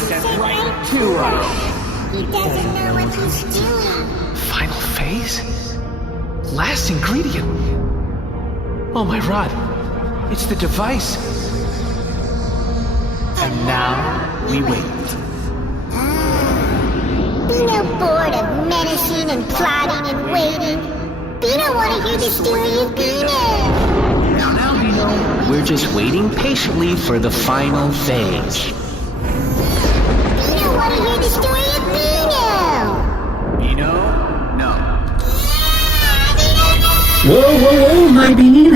step right to us. He doesn't know what he's doing. Final phase? Last ingredient? Oh my rod. It's the device. And now we wait. Beano bored of menacing and plotting and waiting. Beano want to hear the story of Beano. Now, Beano, we're just waiting patiently for the final phase. Beano want to hear the story of Beano. Beano? No. Whoa, my bean.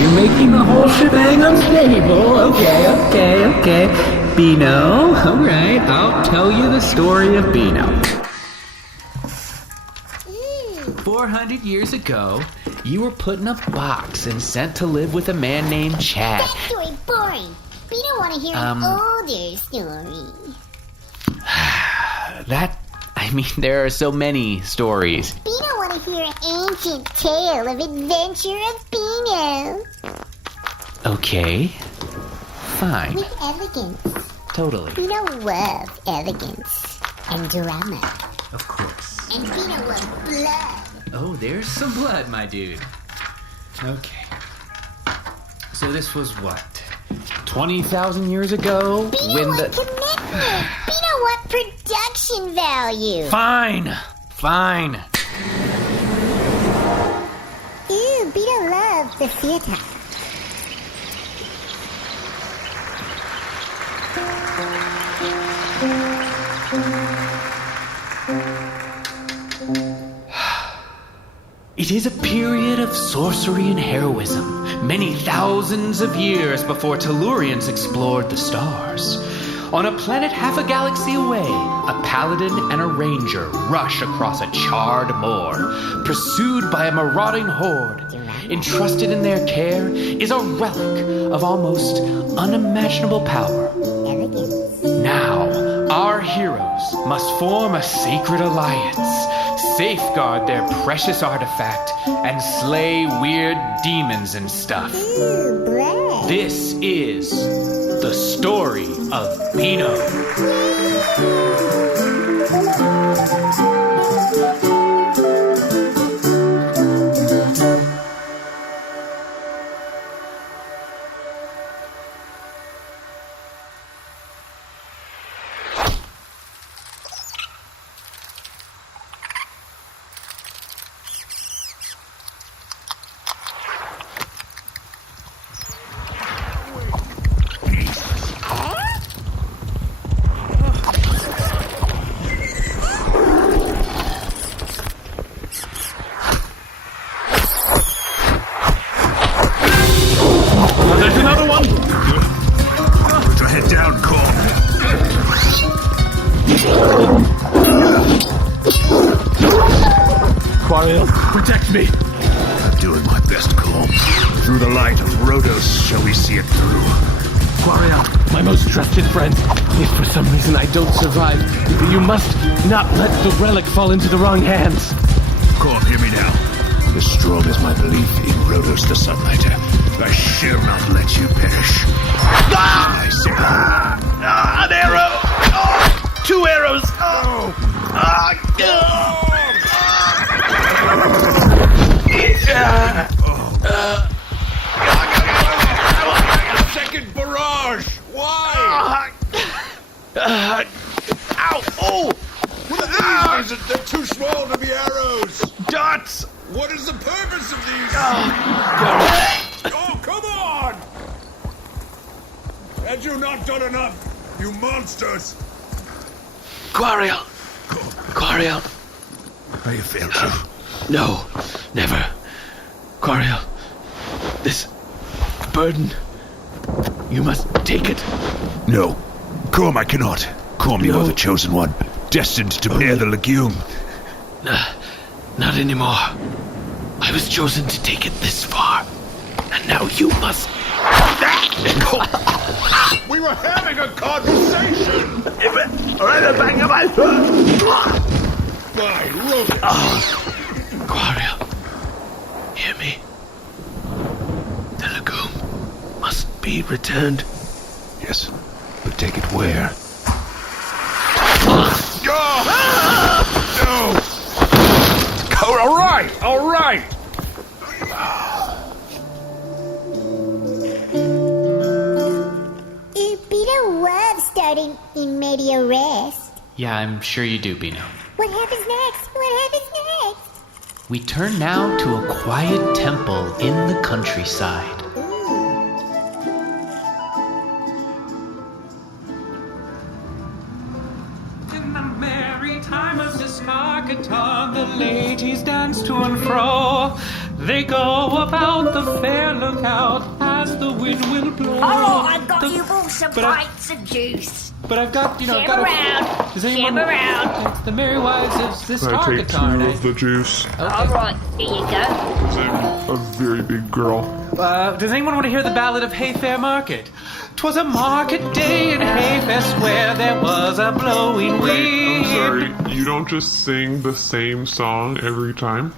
You're making the whole shebang unstable. Okay. Beano, alright, I'll tell you the story of Beano. 400 years ago, you were put in a box and sent to live with a man named Chad. That story boring. Beano want to hear an older story. There are so many stories. Beano want to hear an ancient tale of adventure of Beano. Okay, fine. With elegance. Totally. Beano love elegance and drama. Of course. And Beano love blood. Oh, there's some blood, my dude. Okay. So this was what? 20,000 years ago? Beano want commitment. Beano want production value. Fine. Ew, Beano loves the theater. It is a period of sorcery and heroism, many thousands of years before Tellurians explored the stars. On a planet half a galaxy away, a paladin and a ranger rush across a charred moor, pursued by a marauding horde. Entrusted in their care is a relic of almost unimaginable power. Now, our heroes must form a sacred alliance, safeguard their precious artifact, and slay weird demons and stuff. This is the story of Beano. Quariel, protect me! I'm doing my best, Karm. Through the light of Rhodos shall we see it through. Quariel, my most trusted friend. If for some reason I don't survive, you must not let the relic fall into the wrong hands. Karm, hear me now. As strong as my belief in Rhodos the Sunlighter, I shall not let you perish. I say, An arrow! Oh, 2 arrows! second barrage! Why? Ow! Oh! What are these? They're too small to be arrows! Dots! What is the purpose of these? Oh, come on! Had you not done enough, you monsters? Quariel! Quariel! I have failed you. No, never. Quariel, this burden, you must take it. No. Karm, I cannot. Karm, you are the chosen one, destined to bear the legume. Not anymore. I was chosen to take it this far, and now you must. We were having a conversation! My Rhodos! Quariel, hear me. The legume must be returned. Yes, but take it where? No! All right. Beano loves starting in medio rest. Yeah, I'm sure you do, Beano. What happens next? We turn now to a quiet temple in the countryside. In the merry time of discarcaton, the ladies dance to and fro. They go about the fair lookout as the wind will blow. Oh, I've got you all some pints of juice. But I've got, Share around. Does anyone... Share around. It's the merry wives of this I take two Tarkaton. of the juice. Okay. All right, here you go. I'm a very big girl. Does anyone want to hear the ballad of Hayfair Market? 'Twas a market day in Hayfest where there was a blowing wind. I'm sorry, you don't just sing the same song every time?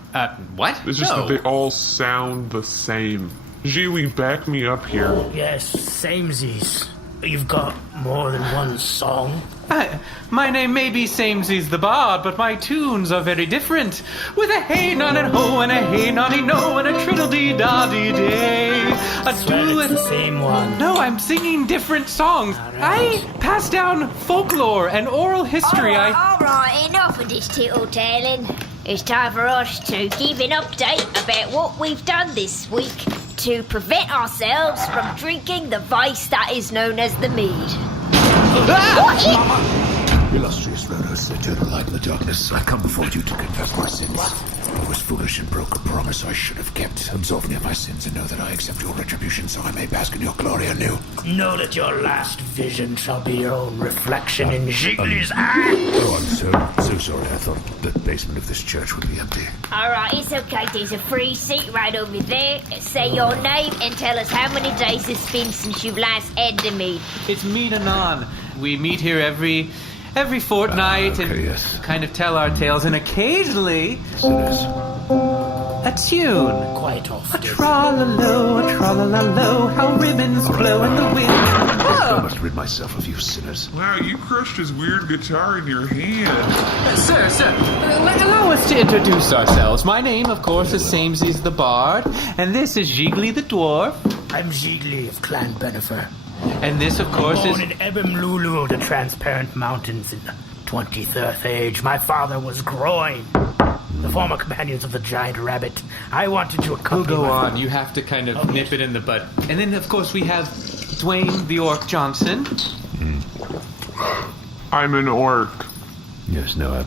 What? It's just that they all sound the same. Gigli, back me up here. Yes, Samesies. You've got more than one song. My name may be Samesies the Bard, but my tunes are very different. With a hey nonny ho and a hey nonny no and a triddle-dee-da-dee-day. Well, it's the same one. No, I'm singing different songs. Right. I pass down folklore and oral history. All right, enough of this tittle-tailing. It's time for us to give an update about what we've done this week to prevent ourselves from drinking the vice that is known as the mead. Illustrious Rhodos, eternal light in the darkness, I come before you to confess my sins. I was foolish and broke a promise I should have kept. Absolve me of my sins and know that I accept your retribution so I may bask in your glory anew. Know that your last vision shall be your own reflection in Gigli's eye. Oh, I'm so sorry. I thought the basement of this church would be empty. All right, it's okay. There's a free seat right over there. Say your name and tell us how many days it's been since you've last had the mead. It's Mead Anon. We meet here every fortnight and yes. kind of tell our tales, and occasionally Sinners. a tune. Quite often. A tra-la-lo, how ribbons blow in the wind. I must rid myself of you sinners. Wow, you crushed his weird guitar in your hand. Sir, allow us to introduce ourselves. My name, of course, is Samesies the Bard, and this is Gigli the Dwarf. I'm Gigli of Clan Benefer. And this, of course, Born is... in Ebimlulu of the Transparent Mountains in the 23rd age. My father was Groin, the former companions of the Giant Rabbit. I wanted to accompany Go my on, father. you have to kind of nip it in the bud. And then, of course, we have Dwaynne the Orc Johnson. I'm an orc. Yes, no,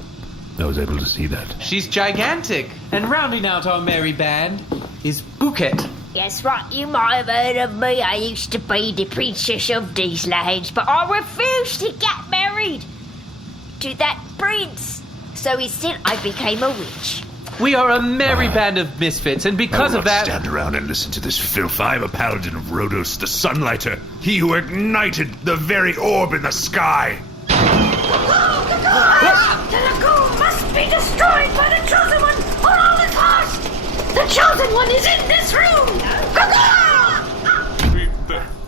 I was able to see that. She's gigantic. And rounding out our merry band is Booket. Yes, right, you might have heard of me. I used to be the princess of these lands, but I refused to get married to that prince. So instead, I became a witch. We are a merry band of misfits, and because of that... Stand around and listen to this filth. I am a paladin of Rhodos, the Sunlighter. He who ignited the very orb in the sky. The lagoon must be destroyed by the Chosen One, or all is lost! The Chosen One is in this room! Wait,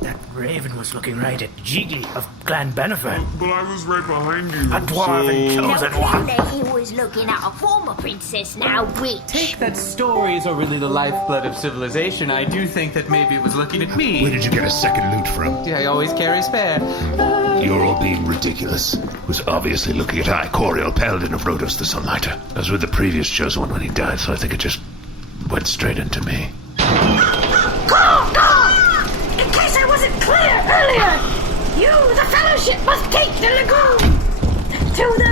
That raven was looking right at Gigli of Clan Benefer. but I was right behind you. A dwarven No, chosen one. he was looking at a former princess, now witch. Take that stories are really the lifeblood of civilization. I do think that maybe it was looking at me. Where did you get a second loot from? Yeah, I always carry spare. You're all being ridiculous. Was obviously looking at I, Quariel, paladin of Rhodos, the Sunlighter. I was with the previous chosen one when he died, so I think it just went straight into me. Go! In case I wasn't clear earlier, you, the Fellowship, must take the lagoon to the...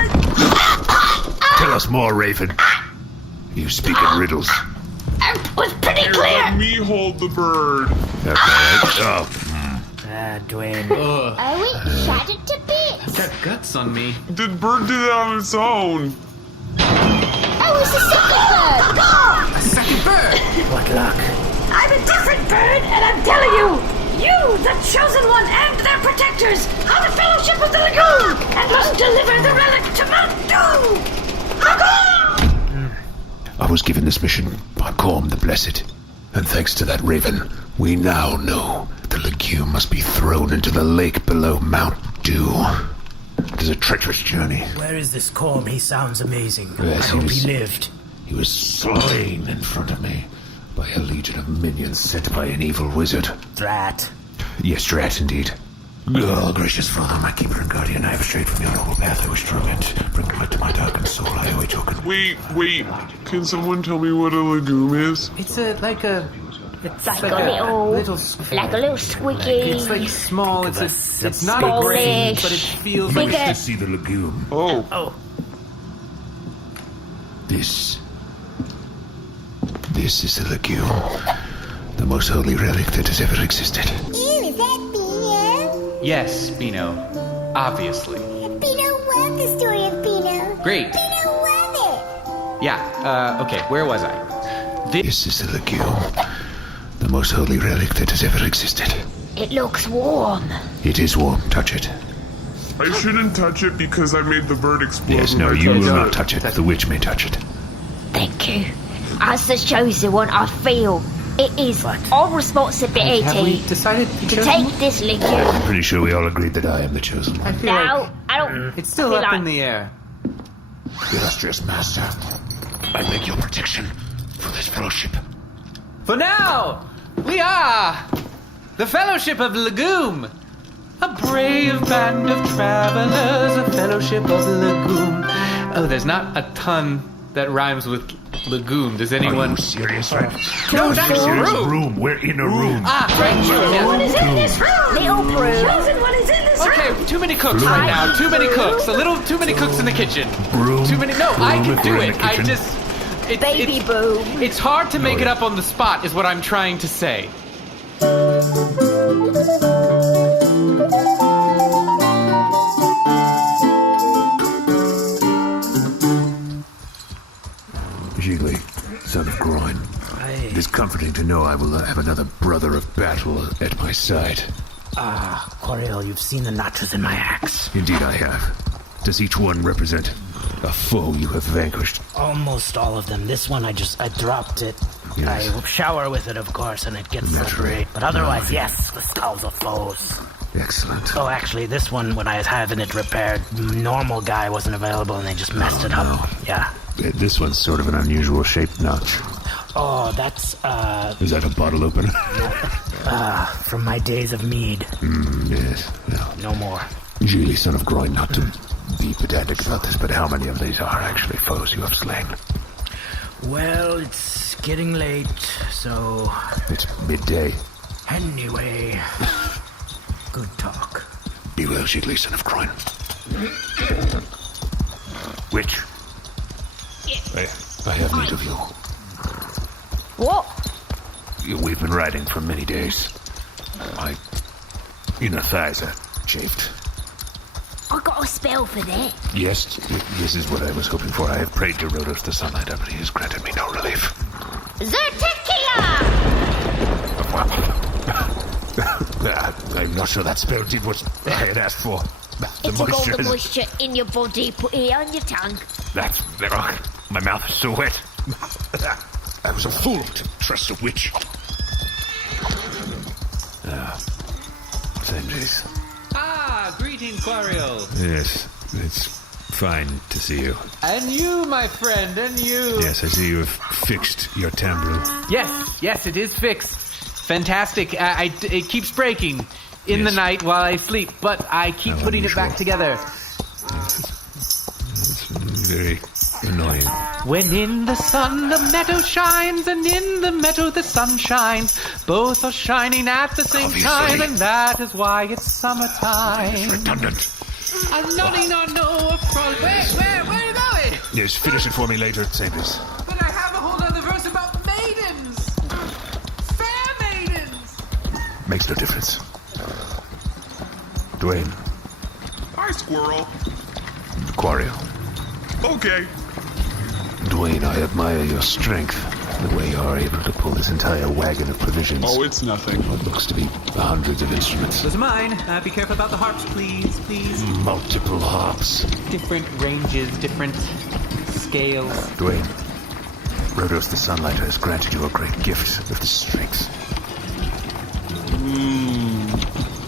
Tell us more, Raven. You speak in riddles. It was pretty Here, clear. let me hold the bird. Okay. Oh. Dwaynne. Ugh, Oh, it shattered to bits. got guts on me. Did bird do that on its own? Oh, it's a second bird. What luck. I'm a different bird, and I'm telling you, you, the Chosen One, and their protectors, are the Fellowship of the Lagoon, and must deliver the relic to Mount Doom! I was given this mission by Karm the Blessed. And thanks to that raven, we now know the legume must be thrown into the lake below Mount Dew. It is a treacherous journey. Where is this Karm? He sounds amazing. Yes, I hope he lived. He was slain in front of me by a legion of minions sent by an evil wizard. Drat. Yes, Drat, indeed. Oh, gracious Father, my keeper and guardian, I have strayed from your noble path. I wish to repent. Bring light to my darkened soul. I await your good. Wait. Can someone tell me what a legume is? It's like a little squiggy. It's like small. It's not smallish. a grain, but it feels like Bigger. To see the legume. Oh. This is the legume. The most holy relic that has ever existed. Ew, is that Beano? Yes, Beano. Obviously. Beano loved the story of Beano. Great. Beano loved Yeah. Okay. Where was I? This is the legume. The most holy relic that has ever existed. It looks warm. It is warm. Touch it. I shouldn't touch it because I made the bird explode. Yes, when no, I you touched will it. not touch it. The witch may touch it. Thank you. As the chosen one, I feel it is our responsibility Have we decided to take this legume. I'm pretty sure we all agreed that I am the chosen I one. feel like No, I don't. it's still feel up like in the air. Illustrious master, I beg your protection for this fellowship. For now, we are the Fellowship of Legume. A brave band of travelers, a Fellowship of Legume. Oh, there's not a ton that rhymes with legume. Does Are anyone? you serious, right? No, that's true. Room. We're in a room. French. What is in this room? Little broom. What is in this room? Okay, too many cooks right now. Too many cooks. A little too many cooks in the kitchen. Broom. Too many. No, I Broom can if do we're in it. the kitchen. Baby boom. It's hard to make No, it yeah. up on the spot, is what I'm trying to say. Gigli, son of Groin. It is comforting to know I will have another brother of battle at my side. Quariel, you've seen the notches in my axe. Indeed I have. Does each one represent a foe you have vanquished? Almost all of them. This one, I dropped it. Yes. I shower with it, of course, and it gets Naturally. slippery. But otherwise, No. yes, the skulls of foes. Excellent. Oh, actually, this one, when I was having it repaired, normal guy wasn't available, and they just messed it up. no. Yeah. This one's sort of an unusual shaped notch. Oh, that's, Is that a bottle opener? from my days of mead. Yes. No. No more. Gigli, son of Groin, not to be pedantic about this, but how many of these are actually foes you have slain? Well, it's getting late, so... It's midday. Anyway... Good talk. Be well, Gigli, son of Groin. Witch. I have need of you. What? We've been riding for many days. My inner thighs are chafed. I got a spell for that. Yes, this is what I was hoping for. I have prayed to Rhodos the Sunlight, but he has granted me no relief. Zertekia! I'm not sure that spell did what I had asked for. It took all the moisture in your body, put it on your tongue. My mouth is so wet. I was a fool to trust a witch. Same days. Greetings, Quariel. Yes, it's fine to see you. And you, my friend, and you. Yes, I see you have fixed your timbrel. Yes, it is fixed. Fantastic. It keeps breaking in the Yes. night while I sleep, but I keep How putting it back unusual. together. It's very annoying. When in the sun the meadow shines, and in the meadow the sun shines. Both are shining at the same Obviously. time, and that is why it's summertime. It's redundant. I'm nodding on no front. Where are you going? Yes, finish it for me later at Samesies. But I have a whole other verse about maidens. Fair maidens. Makes no difference. Dwaynne, Hi, squirrel. Quariel. Okay. Dwaynne, I admire your strength. The way you are able to pull this entire wagon of provisions. Oh, it's nothing. What looks to be hundreds of instruments. Those are mine. Be careful about the harps, please. Multiple harps. Different ranges, different scales. Dwaynne, Rhodos the Sunlighter has granted you a great gift of the strength.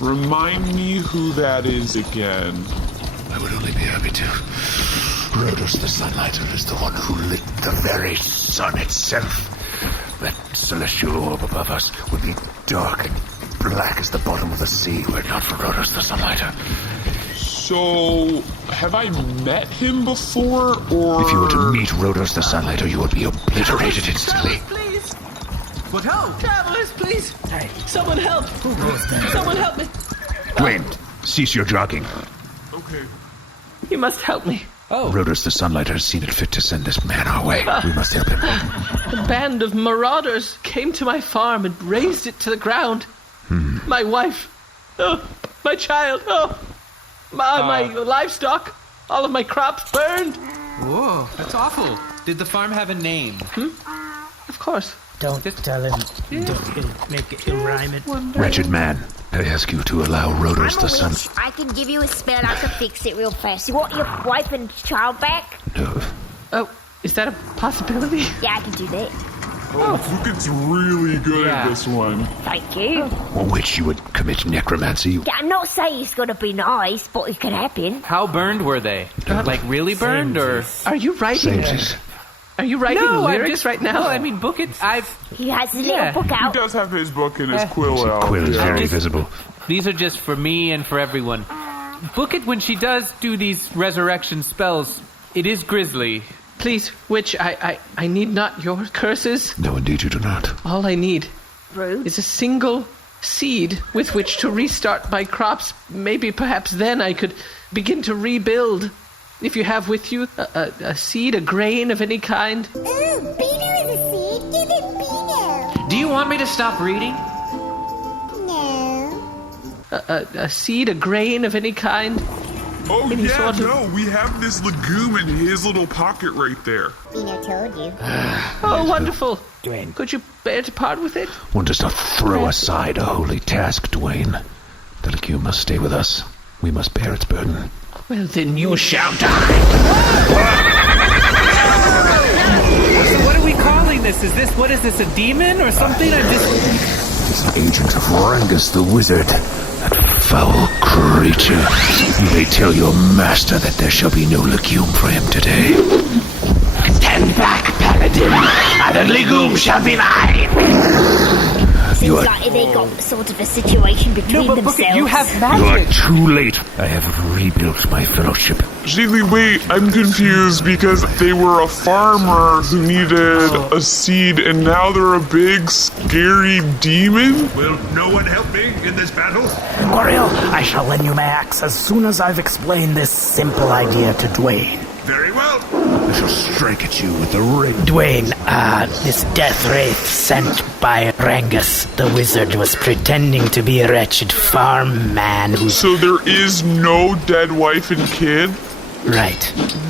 Remind me who that is again. I would only be happy to. Rhodos the Sunlighter is the one who lit the very sun itself. That celestial orb above us would be dark and black as the bottom of the sea were it not for Rhodos the Sunlighter. So, have I met him before, or... If you were to meet Rhodos the Sunlighter, you would be obliterated instantly. Please! What ho? Travelers, please! Hey, Someone help! who goes there? Someone help me! Dwaynne, cease your jogging. Okay. You must help me. Rhodos the Sunlighter has seen it fit to send this man our way. We must help him. A band of marauders came to my farm and razed it to the ground. My wife. Oh, my child. Oh, my livestock. All of my crops burned. Whoa, that's awful. Did the farm have a name? Of course. Don't tell him. Don't make him rhyme it. Wretched man, I ask you to allow Rhodos the Sun... I can give you a spell. I can fix it real fast. You want your wife and child back? No. Oh, is that a possibility? Yeah, I can do that. Booket's really good at this one. Thank you. On which you would commit necromancy. Yeah, I'm not saying it's gonna be nice, but it could happen. How burned were they? Like really burned, or? Are you writing? Samesies. Are you writing lyrics right now? No, I mean Booket. He has his little book He out. does have his book and his quill out. Quill is yeah. very visible. These are just for me and for everyone. Booket, when she does do these resurrection spells, it is grisly. Please, witch, I need not your curses. No, indeed you do not. All I need Rude. is a single seed with which to restart my crops. Maybe perhaps then I could begin to rebuild. If you have with you a seed, a grain of any kind. Ooh, Beano is a seed. Give it Beano. Do you want me to stop reading? No. A seed, a grain of any kind. Oh, Any yeah, sort of- no, we have this legume in his little pocket right there. Beano told you. Oh, wonderful. Dwaynne. Could you bear to part with it? One does not throw aside a holy task, Dwaynne. The legume must stay with us. We must bear its burden. Well, then you shall die. So what are we calling this? What is this, a demon or something? I'm just... It's an agent of Rangus the Wizard. That foul creature. You may tell your master that there shall be no legume for him today. Stand back, Paladin, and the legume shall be mine. Seems like they got sort of a situation between themselves. Booket, you have You are magic. too late. I have rebuilt my fellowship. Gigli, wait, I'm confused because they were a farmer who needed a seed and now they're a big, scary demon? Will no one help me in this battle? Quariel, I shall lend you my axe as soon as I've explained this simple idea to Dwaynne. Very well. I shall strike at you with the ring. Dwaynne, this death wraith sent by Rangus the Wizard was pretending to be a wretched farm man who's... So there is no dead wife and kid? Right.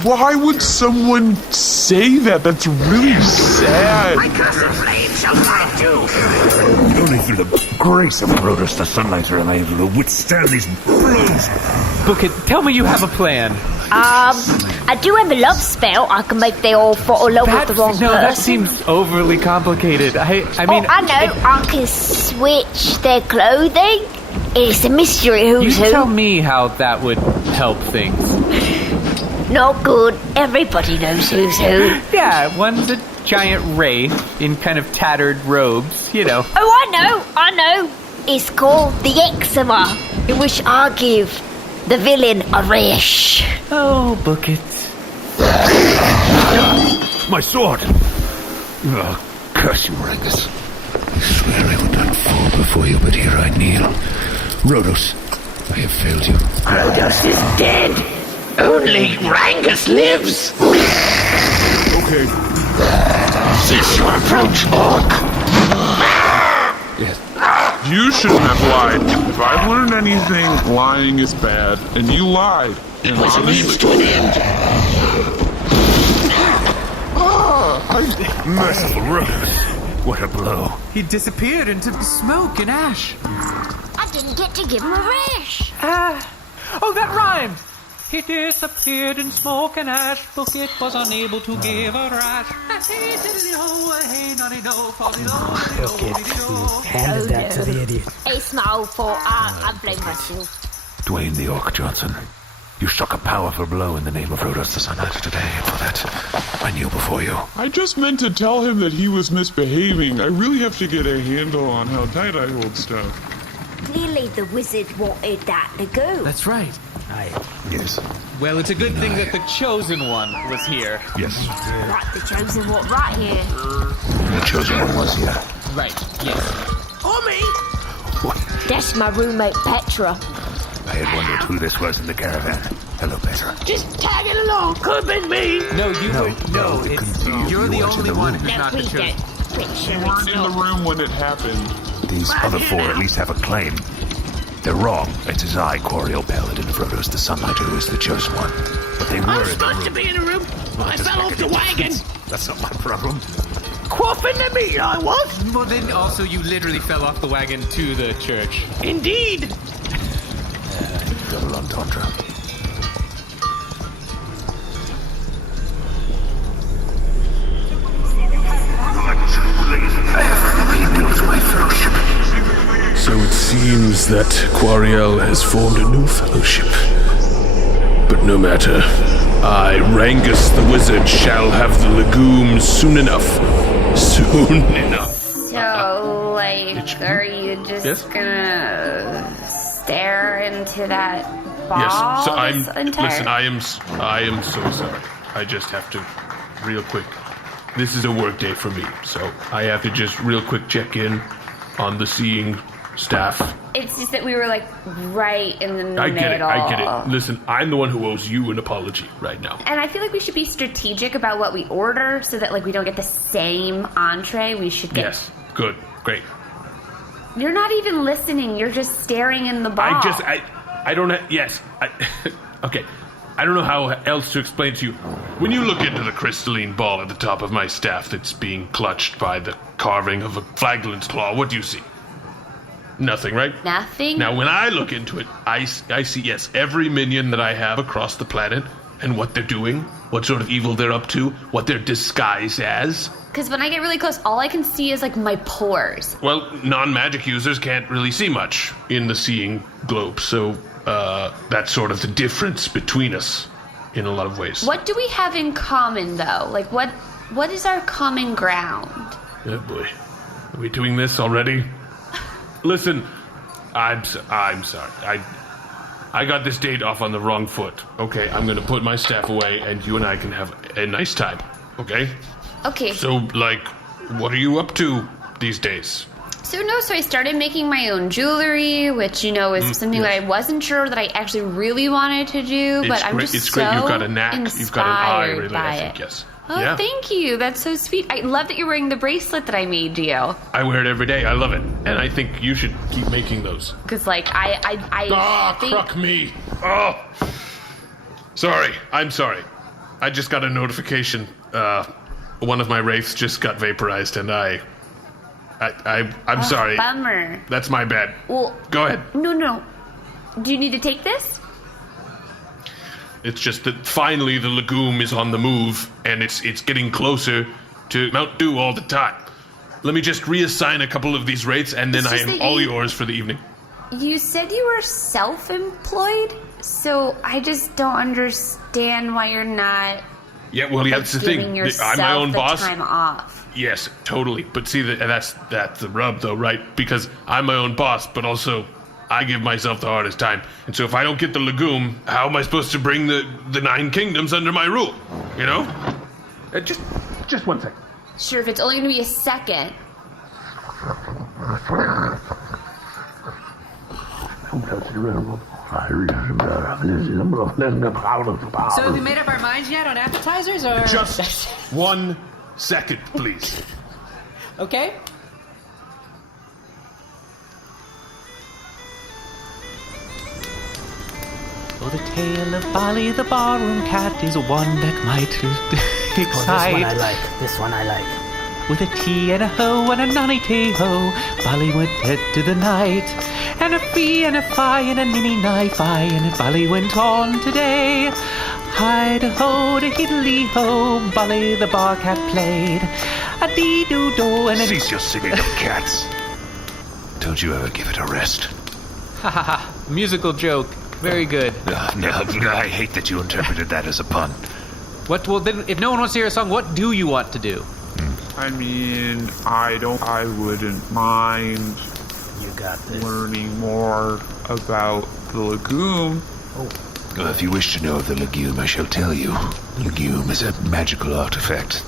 Why would someone say that? That's really sad. Cursed flame shall find you. Only through the grace of Rhodos the Sunlighter am I able to withstand these blows. Booket, tell me you have a plan. I do have a love spell. I can make they all fall in love with the wrong person. that seems overly complicated. I mean... I know. I can switch their clothing. It's a mystery who's You who. tell me how that would help things. Not good. Everybody knows who's who. Yeah, one's a giant wraith in kind of tattered robes, you know. Oh, I know. It's called the eczema, in which I give the villain a rash. Oh, Booket. My sword! Oh, curse you, Rangus. I swear I would not fall before you, but here I kneel. Rhodos, I have failed you. Rhodos is dead. Only Rangus lives. Okay. Cease your approach, orc. Yes. You shouldn't have lied. If I've learned anything, lying is bad. And you lied. It was a means to an end. Merciful Rhodos. What a blow. He disappeared into smoke and ash. I didn't get to give him a rash. Oh, that rhymed. He disappeared in smoke and ash. Booket was unable to give a rash. Booket, who handed that to the idiot. It's my old fault. I blame myself. Dwaynne the Orc Johnson. You struck a powerful blow in the name of Rhodos the Sunlighter today, and for that, I kneel before you. I just meant to tell him that he was misbehaving. I really have to get a handle on how tight I hold stuff. Clearly the wizard wanted that to go. That's right. Yes. Well, it's a good thing that the Chosen One was here. Yes. Right, the chosen one right here. The Chosen One was here. Right, yes. That's my roommate Petra. I had wondered who this was in the caravan. Hello, Petra. Just tagging along. Could have been me. No, you're the only one who's not the we Chosen. don't. Pretty sure You weren't in the room when it happened. These other four at least have a claim. They're wrong. It is I, Quariel, Paladin of Rhodos the Sunlighter, who is the Chosen One. But they were I'm in the supposed room. to be in a room. Well, I it doesn't fell make off the any wagon. difference. That's not my problem. Quaffing the meat, I was. Well, then also you literally fell off the wagon to the church. Indeed. Double entendre. So it seems that Quariel has formed a new fellowship. But no matter. I, Rangus the Wizard, shall have the legumes soon enough. Soon enough. So, like, are you just gonna stare into that ball? Yes, so entire... I am so sorry. I just have to, real quick. This is a work day for me, so I have to just real quick check in on the seeing staff. It's just that we were, like, right in the middle. I get it. Listen, I'm the one who owes you an apology right now. And I feel like we should be strategic about what we order so that, like, we don't get the same entree. We should get... Yes, good, great. You're not even listening. You're just staring in the ball. I don't have... Yes, okay. I don't know how else to explain to you. When you look into the crystalline ball at the top of my staff that's being clutched by the carving of a flagellant's claw, what do you see? Nothing, right? Nothing? Now, when I look into it, I see, yes, every minion that I have across the planet and what they're doing, what sort of evil they're up to, what they're disguised as. Because when I get really close, all I can see is, like, my pores. Well, non-magic users can't really see much in the seeing globe, so that's sort of the difference between us in a lot of ways. What do we have in common, though? Like, what is our common ground? Oh, boy. Are we doing this already? Listen, I'm sorry. I got this date off on the wrong foot. Okay, I'm gonna put my staff away, and you and I can have a nice time. Okay? Okay. So, like, what are you up to these days? So I started making my own jewelry, which, you know, is something that I wasn't sure that I actually really wanted to do, but I'm just it's so great. You've got a knack. You've got an eye, really, by I think, it. yes. Oh, yeah. Thank you. That's so sweet. I love that you're wearing the bracelet that I made you. I wear it every day. I love it. And I think you should keep making those. Because, like, I think... Cruck me. Oh. Sorry. I'm sorry. I just got a notification. One of my wraiths just got vaporized, and I'm sorry. Bummer. That's my bad. Well... Go ahead. No. Do you need to take this? It's just that finally the legume is on the move, and it's getting closer to Mount Dew all the time. Let me just reassign a couple of these wraiths, and then I am all yours for the evening. You said you were self-employed, so I just don't understand why you're not... Yeah, well, that's the thing. I'm my own boss. Time off. Yes, totally. But see, that's the rub, though, right? Because I'm my own boss, but also I give myself the hardest time. And so if I don't get the legume, how am I supposed to bring the 9 kingdoms under my rule? You know? Just 1 second. Sure, if it's only going to be a second. So have we made up our minds yet on appetizers, or...? Just 1 second, please. Okay. Oh, the tale of Bali the barroom cat is one that might excite. This one I like. With a tea and a ho and a nonny-tay-ho, Bali went dead to the night. And a fee and a fi and a ninny-ni-fi, and Bali went on today. Hi-do-ho, to hiddly-ho, Bali the bar cat played. A dee-doo-do and a... Cease your singing of cats. Don't you ever give it a rest. Ha ha ha, musical joke. Very good. No, I hate that you interpreted that as a pun. What? Well, then, if no one wants to hear a song, what do you want to do? I mean, I wouldn't mind learning more about the legume. Well, if you wish to know of the legume, I shall tell you. The legume is a magical artifact.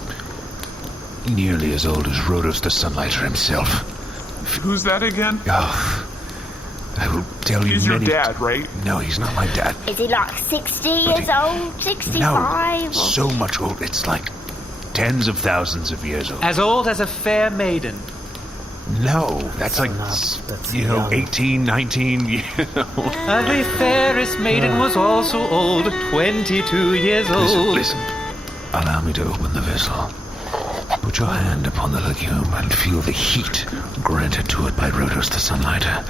Nearly as old as Rhodos the Sunlighter himself. Who's that again? Oh, I will tell you He's many... your dad, right? No, he's not my dad. Is he like 60 years old? 65? No, so much old. It's like tens of thousands of years old. As old as a fair maiden. No, that's like, 18, 19, And the fairest maiden was also old, 22 years old. Listen. Allow me to open the vessel. Put your hand upon the legume and feel the heat granted to it by Rhodos the Sunlighter.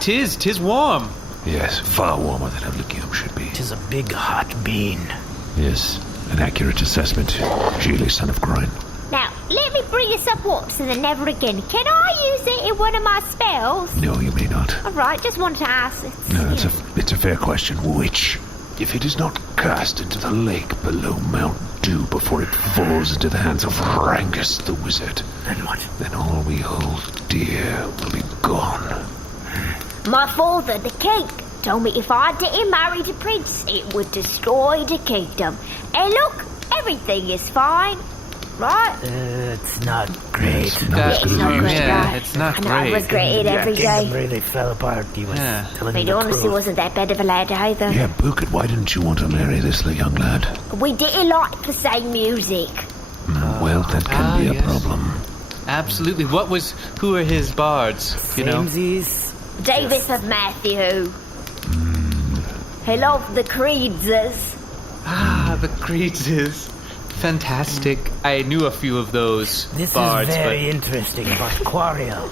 Tis warm. Yes, far warmer than a legume should be. Tis a big hot bean. Yes, an accurate assessment. Gigli, son of Corynthia. Now, let me bring you some water and never again. Can I use it in one of my spells? No, you may not. Alright, just wanted to ask. It's a fair question. Which? If it is not cast into the lake below Mount Dew before it falls into the hands of Rangus the Wizard, Then what? then all we hold dear will be gone. My father, the king, told me if I didn't marry the prince, it would destroy the kingdom. And look, everything is fine. Right? It's not great. It's not great. Yeah, it's not and great. I regret it every day. Kingdom really fell apart. He was telling me He the honestly truth. wasn't that bad of a lad either. Yeah, Booket, why didn't you want to marry this young lad? We didn't like the same music. Well, that can be a yes. problem. Absolutely. Who are his bards? You know? Samesies. Davis of Matthew. He loved the Creedses. The Creedses. Fantastic. I knew a few of those This bards, is very interesting about Quariel.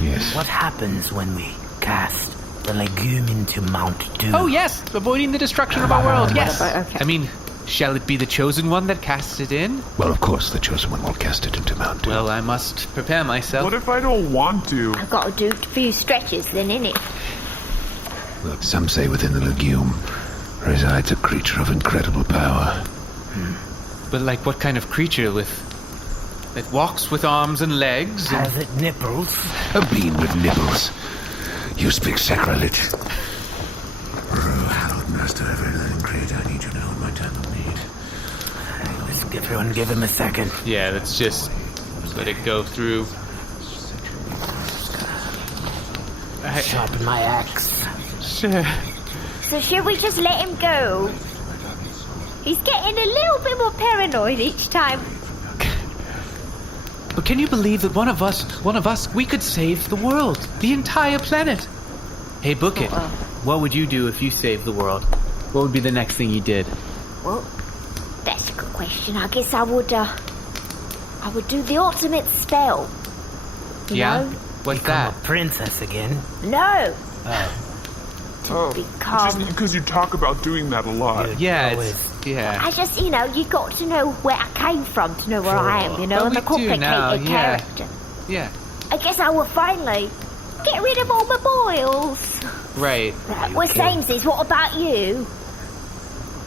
Yes. What happens when we cast the legume into Mount Dew? Oh, yes! Avoiding the destruction of our world, yes! Okay. I mean, shall it be the chosen one that casts it in? Well, of course, the chosen one will cast it into Mount Dew. Well, I must prepare myself. What if I don't want to? I've got to do a few stretches then, innit? Look, some say within the legume resides a creature of incredible power. But, like, what kind of creature that walks with arms and legs? Has it nipples? A bean with nipples. You speak sacrilege. Hallowed Master of everything great, I need you now in my time of need. Let's everyone give him a second. Yeah, let's just let it go through. Sharpen my axe. Sure. So should we just let him go? He's getting a little bit more paranoid each time. But can you believe that one of us, we could save the world, the entire planet? Hey, Booket, what would you do if you saved the world? What would be the next thing you did? Well, that's a good question. I guess I would do the ultimate spell. You know? What's Become that? a princess again. No. Oh, Become. just because you talk about doing that a lot. Yeah, Always. yeah. I just, you got to know where I came from to know where I am, Well, I'm we a do complicated now, yeah. character. Yeah, I guess I will finally get rid of all my boils. right. Right, well, Samesies, what about you?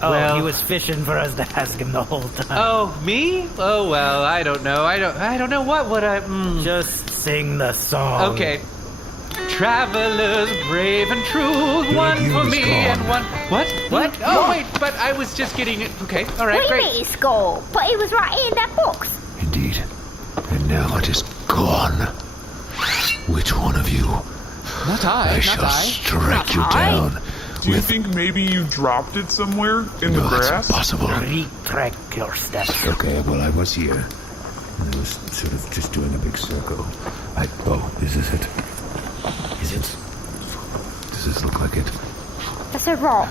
Oh, Well- he was fishing for us to ask him the whole time. Oh, me? Oh, well, I don't know. I don't know what would I... Just sing the song. Okay. Travelers brave and true, one for me and one... What? Oh, wait, but I was just getting it. Okay, all right, What do you great. mean it's gone? But it was right in that box. Indeed. And now it is gone. Which one of you? Not I, I shall strike you down. Do you think maybe you dropped it somewhere in the No, that's grass? impossible. Retract your steps. Okay, well, I was here. And I was sort of just doing a big circle. This is it. Is it? Does this look like it? That's a rock.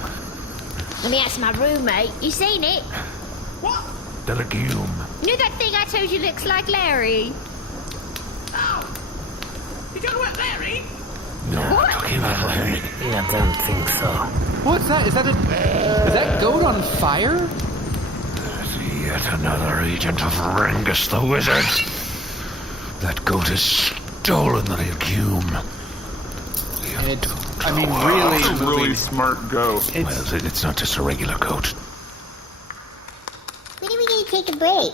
Let me ask my roommate. You seen it? The legume. You know that thing I told you looks like Larry? You don't want Larry? No, we're talking about Larry. Yeah, I don't think so. What's that? Is that goat on fire? Yet another agent of Rangus the Wizard. That goat has stolen the legume. We have I mean, really, That's a really smart goat. It's not just a regular goat. When are we going to take a break?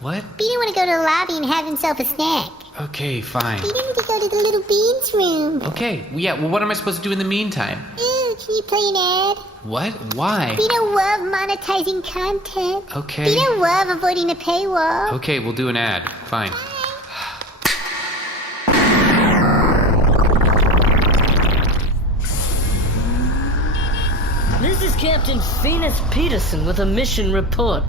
What? Beano want to go to the lobby and have himself a snack. Okay, fine. Beano need to go to the little beans room. Okay, yeah, well, what am I supposed to do in the meantime? Ooh, can you play an ad? What? Why? Beano love monetizing content. Okay. Beano love avoiding the paywall. Okay, we'll do an ad. Fine. This is Captain Phoenix Peterson with a mission report.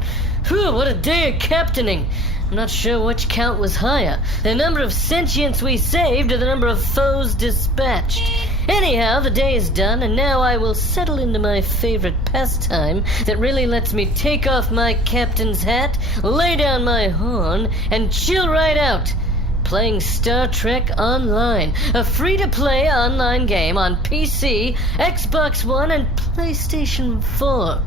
Whew, what a day of captaining. I'm not sure which count was higher, the number of sentients we saved or the number of foes dispatched. Anyhow, the day is done, and now I will settle into my favorite pastime that really lets me take off my captain's hat, lay down my horn, and chill right out. Playing Star Trek Online, a free-to-play online game on PC, Xbox One, and PlayStation 4.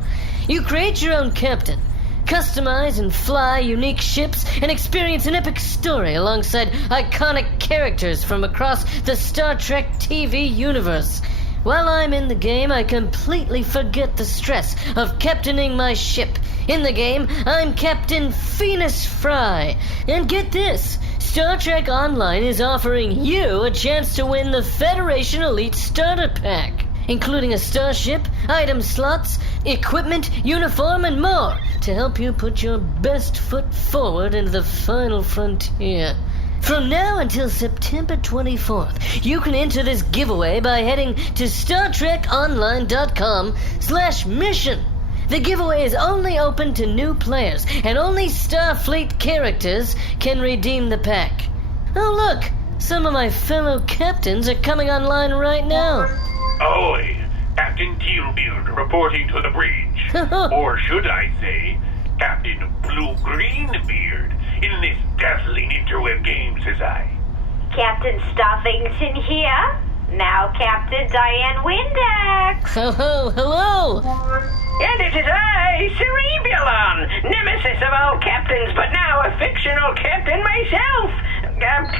You create your own captain, customize and fly unique ships, and experience an epic story alongside iconic characters from across the Star Trek TV universe. While I'm in the game, I completely forget the stress of captaining my ship. In the game, I'm Captain Phoenix Fry. And get this, Star Trek Online is offering you a chance to win the Federation Elite Starter Pack, including a starship, item slots, equipment, uniform, and more to help you put your best foot forward into the final frontier. From now until September 24th, you can enter this giveaway by heading to StarTrekOnline.com/mission. The giveaway is only open to new players, and only Starfleet characters can redeem the pack. Oh look, some of my fellow captains are coming online right now. Ahoy! Captain Tealbeard reporting to the bridge. Or should I say, Captain Blue-Green-Beard in this dazzling interweb game, says I. Captain Stuffington here. Now Captain Diane Windex. Oh, hello! And it is I, Cerebulon, nemesis of all captains, but now a fictional captain myself.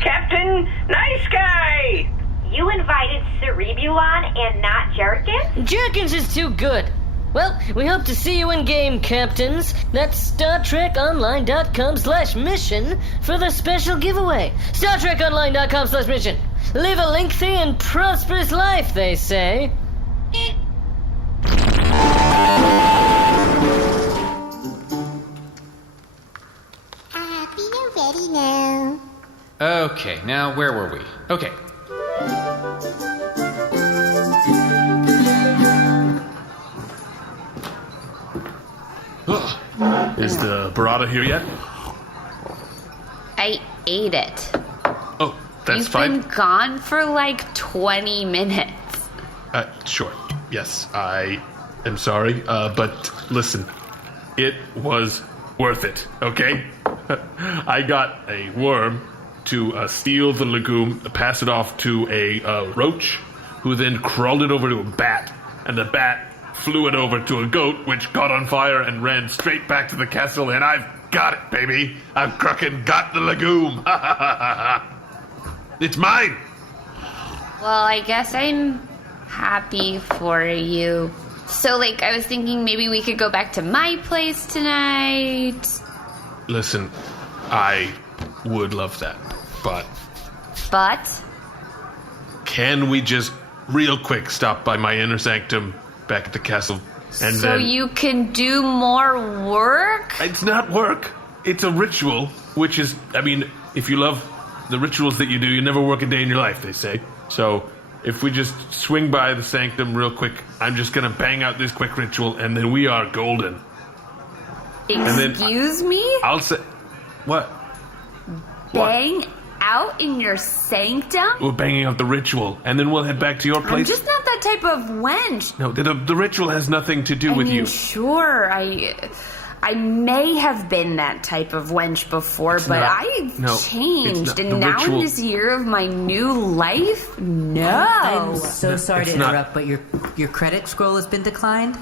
Captain Nice Guy. You invited Cerebulon and not Jerkins? Jerkins is too good. Well, we hope to see you in game, captains. That's StarTrekOnline.com/mission for the special giveaway. StarTrekOnline.com/mission. Live a lengthy and prosperous life, they say. Beano ready now. Okay, now where were we? Okay. Is the burrata here yet? I ate it. Oh, that's You've fine. been gone for like 20 minutes. Sure. Yes, I am sorry. But listen, it was worth it, okay? I got a worm to steal the legume, pass it off to a roach, who then crawled it over to a bat, and the bat flew it over to a goat, which caught on fire and ran straight back to the castle, and I've got it, baby. I've crookin' got the legume. It's mine. Well, I guess I'm happy for you. So, I was thinking maybe we could go back to my place tonight. Listen, I would love that, but... But? Can we just, real quick, stop by my inner sanctum back at the castle, and so you can do more work? It's not work. It's a ritual, which is, if you love the rituals that you do, you never work a day in your life, they say. So, if we just swing by the sanctum real quick, I'm just gonna bang out this quick ritual, and then we are golden. Excuse me? I'll say... What? Bang out in your sanctum? We're banging out the ritual, and then we'll head back to your place. I'm just not that type of wench. No, the ritual has nothing to do with you. Sure, I may have been that type of wench before, but I've changed, and now in this year of my new life, no. I'm so sorry to interrupt, but your credit scroll has been declined?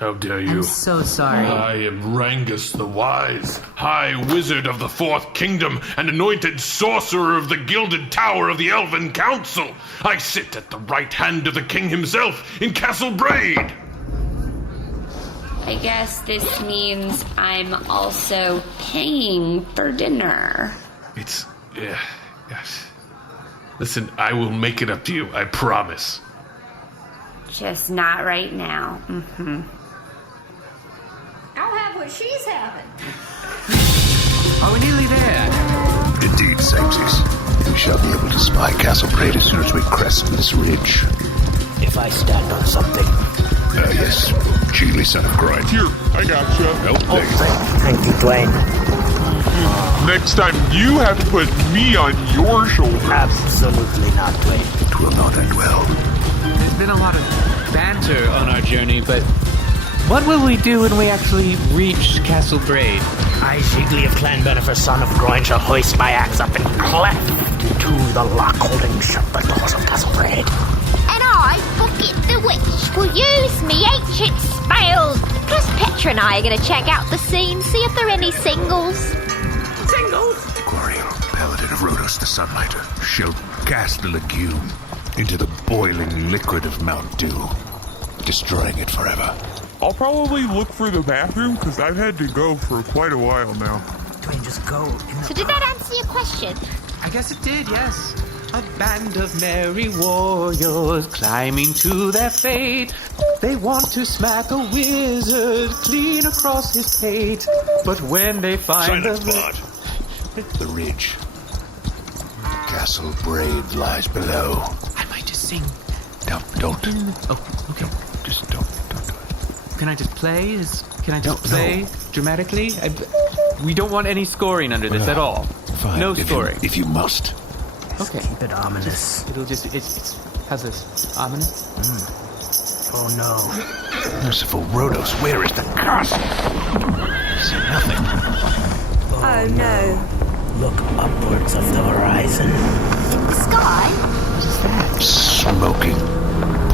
How dare you? I'm so sorry. I am Rangus the Wise, High Wizard of the Fourth Kingdom and anointed sorcerer of the Gilded Tower of the Elven Council. I sit at the right hand of the king himself in Castle Braid. I guess this means I'm also paying for dinner. Yes. Listen, I will make it up to you, I promise. Just not right now. I'll have what she's having. Are we nearly there? Indeed, Samesies. We shall be able to spy Castle Braid as soon as we crest this ridge. If I stand on something. Yes. Gigli, son of Grind. Here, I gotcha. Oh, there you go. Thank you, Dwaynne. Next time you have to put me on your shoulder. Absolutely not, Dwaynne. It will not end well. There's been a lot of banter on our journey, but what will we do when we actually reach Castle Braid? I, Gigli of Clan Benefer, son of Groin, shall hoist my axe up and cleft into the lock holding shut the doors of Castle Braid. And I, Booket the Witch, will use me ancient spells. Plus Petra and I are going to check out the scene, see if there are any singles. Singles? Quariel, Paladin of Rhodos the Sunlighter, shall cast the legume into the boiling liquid of Mount Dew, destroying it forever. I'll probably look for the bathroom, because I've had to go for quite a while now. Dwaynne, just go. So did that answer your question? I guess it did, yes. A band of merry warriors climbing to their fate. They want to smack a wizard clean across his pate. But when they find the ridge. Castle Braid lies below. I might just sing. Don't. Oh, okay. Just don't do it. Can I just play? Can I just play dramatically? We don't want any scoring under this at all. Fine. No scoring. If you must. Okay. Keep it ominous. It's how's this? Ominous? Oh no. Merciful Rhodos, where is the castle? I see nothing. Oh no. Look upwards of the horizon. The sky? What is that? Smoking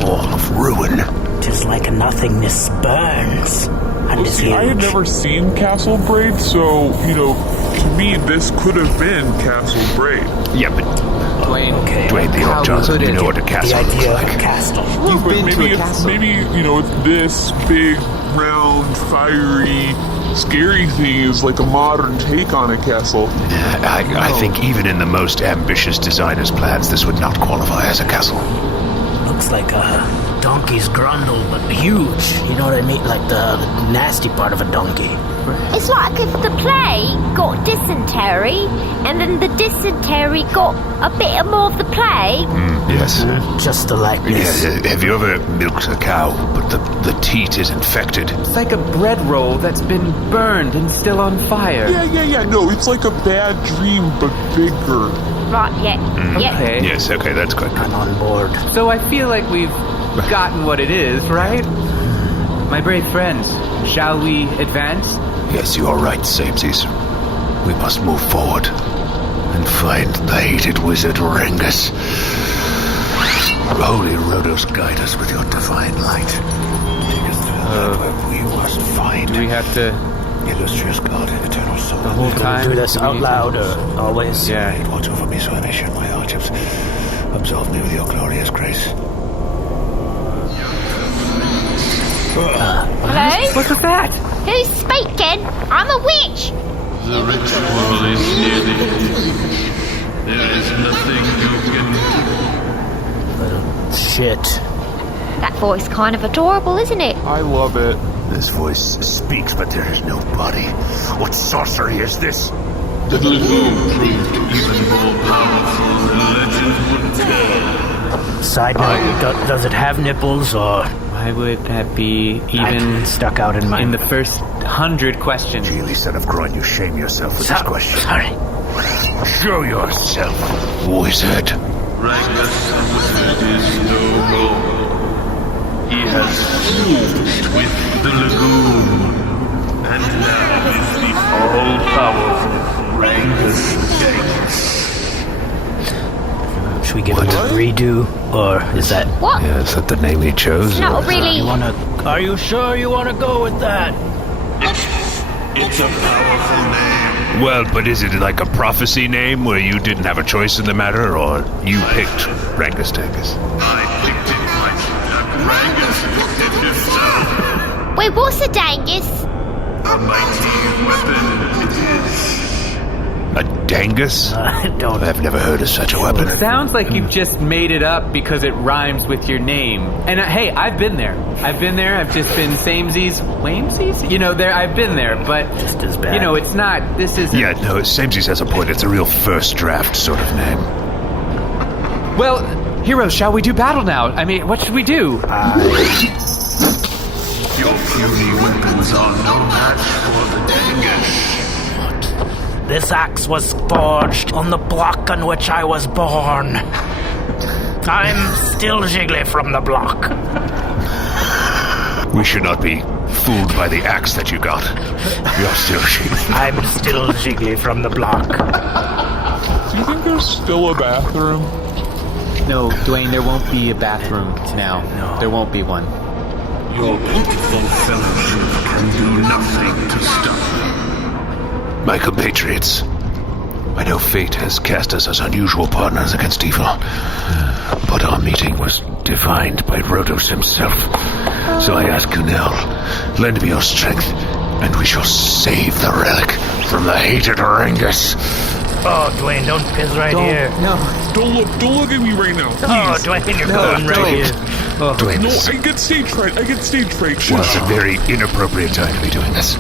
ball of ruin. Tis like a nothingness burns. And is huge. I had never seen Castle Braid, so, to me, this could have been Castle Braid. Yeah, but Dwaynne the Old Johnson, you know what a castle looks like. The idea of a castle. You've been to a castle. Maybe, it's this big, round, fiery, scary thing is like a modern take on a castle. I think even in the most ambitious designer's plans, this would not qualify as a castle. Looks like a donkey's grundle, but huge. You know what I mean? Like the nasty part of a donkey. It's like if the plague got dysentery, and then the dysentery got a bit more of the plague. Yes. Just the likeness. Yeah, have you ever milked a cow, but the teat is infected? It's like a bread roll that's been burned and still on fire. Yeah. No, it's like a bad dream, but bigger. Right, yeah. Okay. Yes, okay, that's good. I'm on board. So I feel like we've gotten what it is, right? My brave friends, shall we advance? Yes, you are right, Samesies. We must move forward and find the hated wizard Rangus. Holy Rhodos, guide us with your divine light. Take us to the land where we must find. Do we have to... Illustrious God, eternal soul. The whole time? Do this out loud or always? Yeah. Watch over me so I may share my hardships. Absolve me with your glorious grace. Hello? What was that? Who's speaking? I'm a witch. The ritual is nearly. There is nothing you can Shit. That voice kind of adorable, isn't it? I love it. This voice speaks, but there is no body. What sorcery is this? The legume proved even more powerful than legend would tell. Side note, does it have nipples or... Why would that be even stuck out in my... In the first 100 questions? Gigli, son of Groin, you shame yourself with this question. Sorry. Show yourself, wizard. Rangus is no more. He has fused with the legume, and now is the all-powerful Rangus Zyxx. Should we give him a redo, or is that... What? Yeah, is that the name he chose? It's not really... Are you sure you want to go with that? It's a powerful name. Well, but is it like a prophecy name where you didn't have a choice in the matter, or you picked Rangus Tangus? I picked it myself. Rangus picked it himself. Wait, what's a dangus? A mighty weapon it is. A dangus? I've never heard of such a weapon. It sounds like you've just made it up because it rhymes with your name. And hey, I've been there. I've just been Samesies, Wamesies? You know, I've been there, but just as bad. You know, it's not. This isn't. Yeah, no, Samesies has a point. It's a real first draft sort of name. Well, heroes, shall we do battle now? I mean, what should we do? Your puny weapons are no match for the dangus. This axe was forged on the block on which I was born. I'm still Gigli from the block. We should not be fooled by the axe that you got. You're still Gigli. I'm still Gigli from the block. Do you think there's still a bathroom? No, Dwaynne, there won't be a bathroom now. No. There won't be one. Your pitiful fellowship can do nothing to stop me. My compatriots, I know fate has cast us as unusual partners against evil, but our meeting was divined by Rhodos himself. So I ask you now, lend me your strength, and we shall save the relic from the hated Rangus. Oh, Dwaynne, don't piss here. No. Don't look at me right now. Please. Oh, Dwaynne, you're going right here. Oh. Dwaynne, No, I get stage fright. Well, it's a very inappropriate time to be doing this.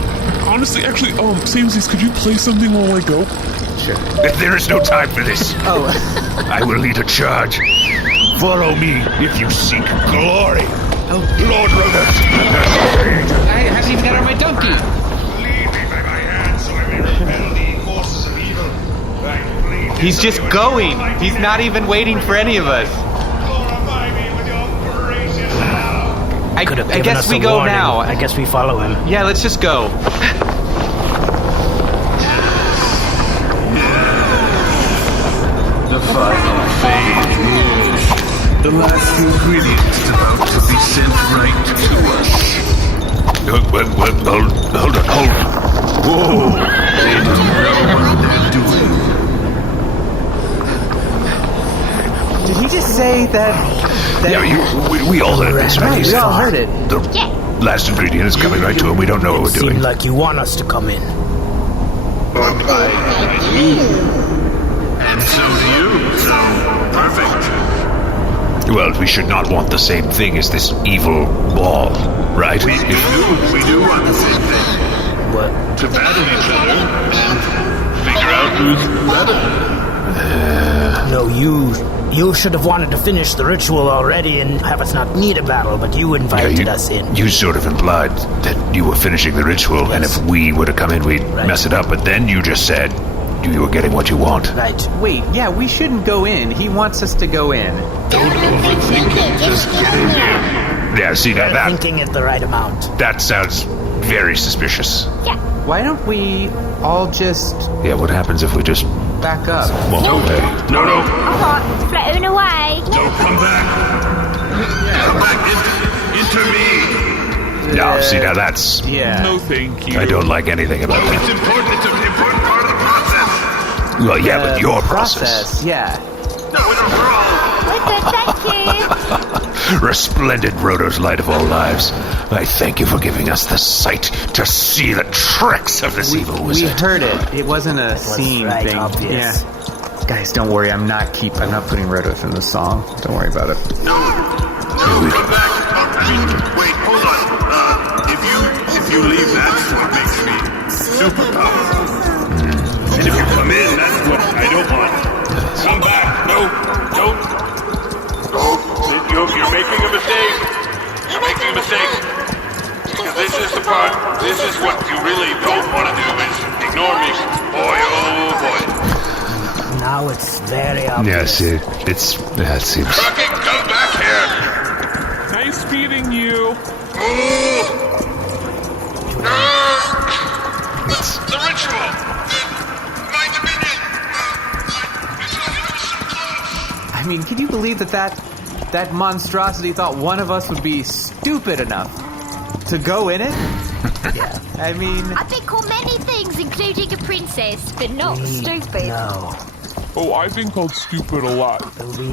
Honestly, actually, Samesies, could you play something while I go? Sure. There is no time for this. Oh. I will lead a charge. Follow me if you seek glory. Oh. Lord Rhodos. I haven't even got on my donkey. Lead me by my hand so I may repel the forces of evil. He's just going. He's not even waiting for any of us. Glorify me with your gracious help. I guess we go now. I guess we follow him. Yeah, let's just go. The final phase is the last ingredient is about to be sent right to us. Hold on. Whoa! They don't know what they're doing. Did he just say that Yeah, we all heard this, right? we all heard it. The last ingredient is coming right to him. We don't know what we're doing. Seemed like you want us to come in. But I do. And so do you. So, perfect. Well, we should not want the same thing as this evil ball, right? We do want the same thing. What? To battle each other and figure out who's better. No, you should have wanted to finish the ritual already and have us not need a battle, but you invited us in. You sort of implied that you were finishing the ritual, yes. And if we were to come in, we'd mess it up. But then you just said you were getting what you want. Right. Wait, yeah, we shouldn't go in. He wants us to go in. Don't overthink it. Just get in here. Yeah, see, now that... Thinking it the right amount. That sounds very suspicious. Yeah. Why don't we all just... Yeah, what happens if we just... back up? Walk away? No. Oh, floating away. Don't come back. Come back into me. No, see, now that's... Yeah. No, thank you. I don't like anything about It's that. important. It's an important part of the process. Well, yeah, but your process. Yeah. No, we're wrong. We're good, thank you. Resplendent Rhodos, light of all lives. I thank you for giving us the sight to see the tricks of this evil wizard. We heard it. It wasn't a scene thing. Obvious. Yeah. Guys, don't worry. I'm not putting Rhodos in the song. Don't worry about it. No, come back. Wait, hold on. If you leave, that's what makes me super powerful. And if you come in, that's what I don't want. Come back. No, don't. You're making a mistake. You're making a mistake. Because this is the part. This is what you really don't want to do is ignore me. Boy, oh boy. Now it's very obvious. Yes, it seems... Trucking, come back here. Nice feeding you. The ritual. My dominion. I I mean, can you believe that monstrosity thought one of us would be stupid enough to go in it? Yeah. I mean... I've been called many things, including a princess, but not stupid. No. Oh, I've been called stupid a lot.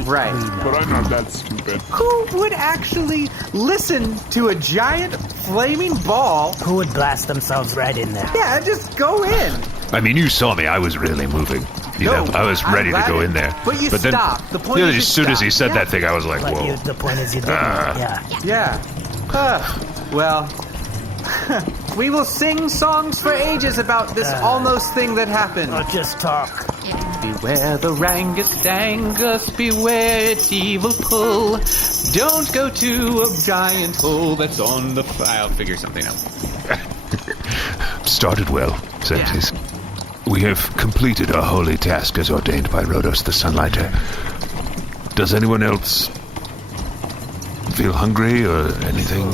Right. But I'm not that stupid. Who would actually listen to a giant flaming ball? Who would blast themselves right in there? Yeah, just go in. I mean, you saw me. I was really moving. You know, I was ready to go in there. But you then, stopped. The point is as soon as he said that thing, I was like, whoa. The point is you didn't. Yeah. Well, we will sing songs for ages about this almost thing that happened. Or just talk. Beware the Rangus Dangus, beware its evil pull. Don't go to a giant hole that's on the... I'll figure something out. Started well, Samesies. Yeah. We have completed our holy task as ordained by Rhodos the Sunlighter. Does anyone else feel hungry or anything?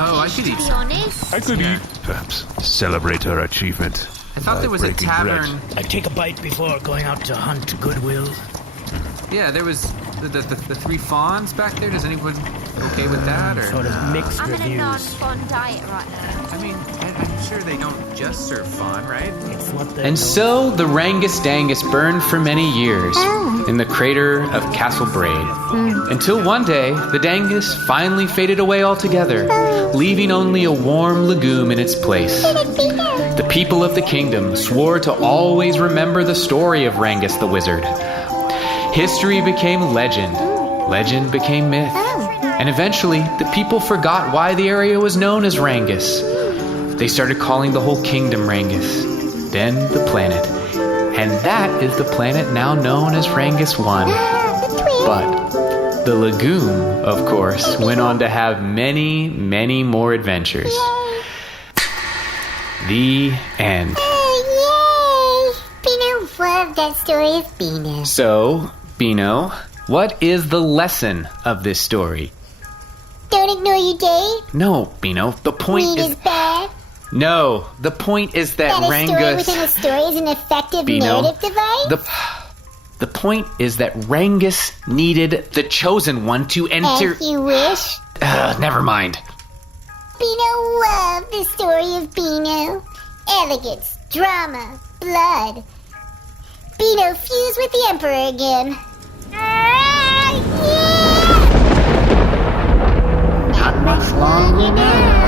Oh, I could eat some. I could eat. Perhaps celebrate our achievement. I thought there was a tavern. I'd take a bite before going out to hunt goodwill. Yeah, there was the three fawns back there. Does anyone okay with that? Or sort of mixed I'm reviews. in a non-fawn diet right now. I mean, I'm sure they don't just serve fawn, right? It's what they And so the Rangus Dangus burned for many years in the crater of Castle Braid, until one day the Dangus finally faded away altogether, leaving only a warm legume in its place. The people of the kingdom swore to always remember the story of Rangus the Wizard. History became legend, legend became myth, and eventually the people forgot why the area was known as Rangus. They started calling the whole kingdom Rangus, then the planet, and that is the planet now known as Rangus 1. But the legume, of course, went on to have many, many more adventures. The end. Oh, yay! Beano loved that story of Beano. So, Beano, what is the lesson of this story? Don't ignore your day. No, Beano, the point Meat is bad. No, the point is that That a story Rangus... within a story is an effective Beano, narrative device. The point is that Rangus needed the Chosen One to enter... As you wish. Never mind. Beano loved the story of Beano. Elegance, drama, blood. Beano fused with the Emperor again. Not much longer now.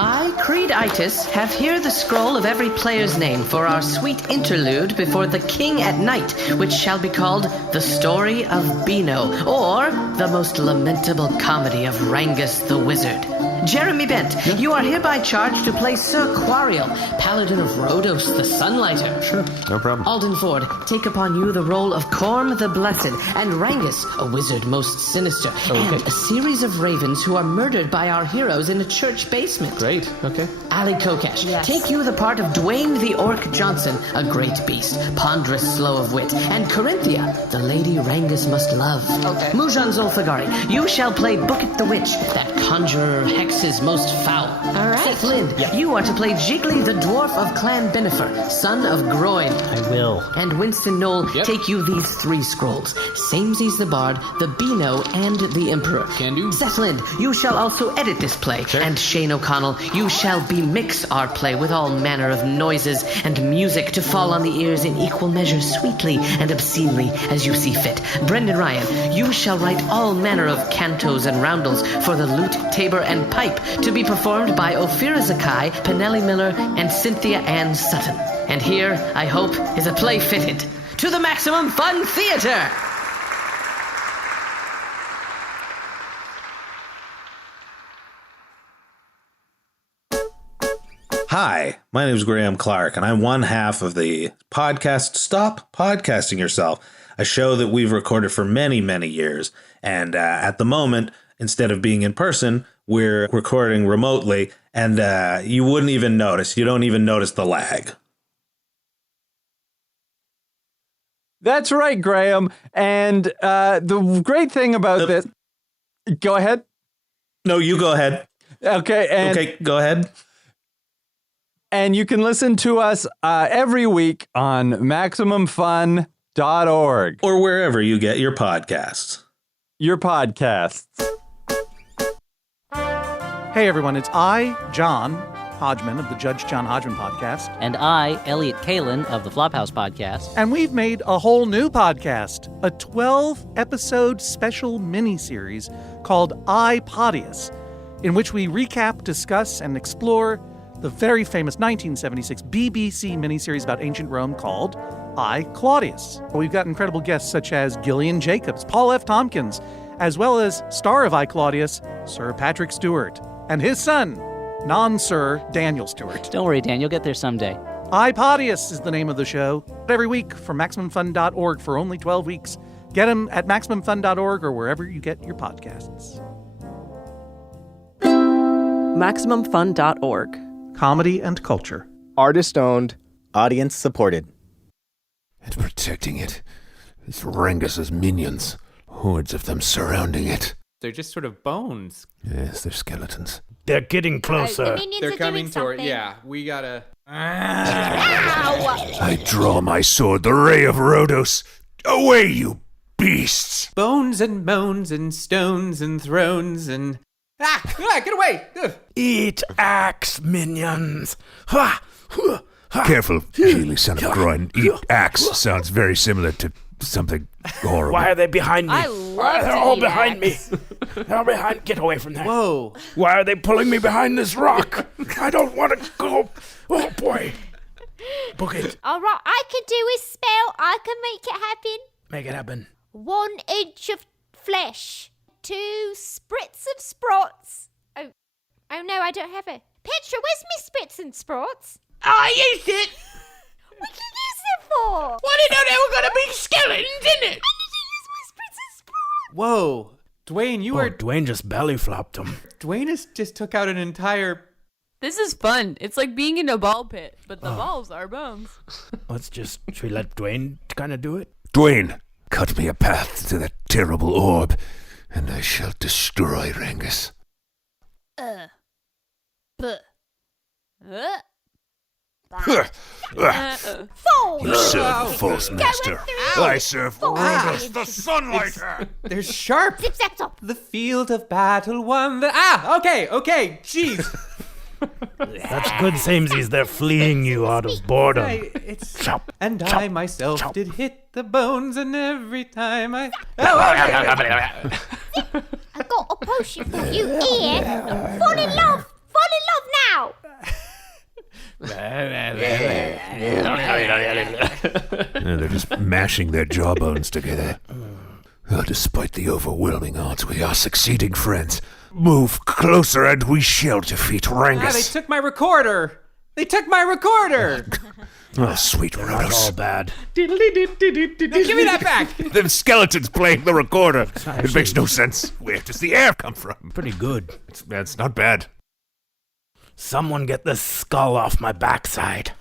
I, Creeditis, have here the scroll of every player's name for our sweet interlude before the king at night, which shall be called The Story of Beano, or The Most Lamentable Comedy of Rangus the Wizard. Jeremy Bent, you are hereby charged to play Sir Quariel, Paladin of Rhodos the Sunlighter. Sure, no problem. Alden Ford, take upon you the role of Karm the Blessed, and Rangus, a wizard most sinister, and a series of ravens who are murdered by our heroes in a church basement. Great, okay. Allie Kokesh, take you the part of Dwaynne the Orc Johnson, a great beast, ponderous, slow of wit, and Corynthia, the lady Rangus must love. Okay. Moujan Zolfaghari, you shall play Booket the Witch, that conjurer hex's most foul. All right. Seth Lind, you are to play Gigli the dwarf of Clan Benifer, son of Groin. I will. And Winston Noel, take you these three scrolls: Samesies the Bard, the Beano, and the Emperor. Can do. Seth Lind, you shall also edit this play, and Shane O'Connell, you shall bemix our play with all manner of noises and music to fall on the ears in equal measure sweetly and obscenely as you see fit. Brendan Ryan, you shall write all manner of cantos and roundels for the lute, tabor, and pipe to be performed by Ophira Zakai, Peneli Millar, and Cynthia Ann Sutton. And here, I hope, is a play fitted to the Maximum Fun Theater. Hi, my name is Graham Clark, and I'm one half of the podcast Stop Podcasting Yourself, a show that we've recorded for many, many years. And at the moment, instead of being in person, we're recording remotely, and you wouldn't even notice. You don't even notice the lag. That's right, Graham. And the great thing about this... Go ahead. No, you go ahead. Okay, go ahead. And you can listen to us every week on MaximumFun.org. Or wherever you get your podcasts. Hey, everyone, it's I, John Hodgman of the Judge John Hodgman podcast. And I, Elliot Kalin of the Flophouse podcast. And we've made a whole new podcast, a 12-episode special mini-series called I, Podius, in which we recap, discuss, and explore the very famous 1976 BBC miniseries about ancient Rome called I, Claudius. We've got incredible guests such as Gillian Jacobs, Paul F. Tompkins, as well as star of I, Claudius, Sir Patrick Stewart, and his son, non-Sir Daniel Stewart. Don't worry, Dan, you'll get there someday. I, Podius is the name of the show. Every week from MaximumFun.org for only 12 weeks. Get them at MaximumFun.org or wherever you get your podcasts. MaximumFun.org. Comedy and culture. Artist-owned. Audience supported. And protecting it is Rengus's minions. Hordes of them surrounding it. They're just sort of bones. Yes, they're skeletons. They're getting closer. They're coming toward. Yeah, we gotta. I draw my sword, the Ray of Rhodos. Away, you beasts! Bones and moans and stones and thrones and. Get away! Eat axe, minions. Careful, Gigli, son of groin. Eat axe sounds very similar to something horrible. Why are they behind me? They're all behind me. They're all behind. Get away from there. Whoa. Why are they pulling me behind this rock? I don't want to go. Oh, boy. Booket. All right, I can do a spell. I can make it happen. Make it happen. 1 inch of flesh. 2 spritz of sprots. Oh no, I don't have it. Petra, where's me spritz and sprots? I used it. What did you use it for? Well, I didn't know they were going to be skeletons, didn't it? I need to use my spritz and sprots. Whoa. Dwaynne, you are... Dwaynne just belly flopped them. Dwaynne just took out an entire... This is fun. It's like being in a ball pit, but the balls are bones. Should we let Dwaynne kind of do it? Dwaynne, cut me a path to that terrible orb, and I shall destroy Rengus. You serve the false master. I serve Rhodos, the sunlighter. They're sharp. Zip, zap, zop. The field of battle won the... Okay, jeez. That's good, Samesies. They're fleeing you out of boredom. I myself did hit the bones, and every time I... I got a potion for you, Ian. Fall in love now. They're just mashing their jawbones together. Despite the overwhelming odds, we are succeeding, friends. Move closer and we shall defeat Rengus. They took my recorder. Oh, sweet Rhodos. All bad. Give me that back. Them skeletons playing the recorder. It makes no sense. Where does the air come from? Pretty good. It's not bad. Someone get the skull off my backside.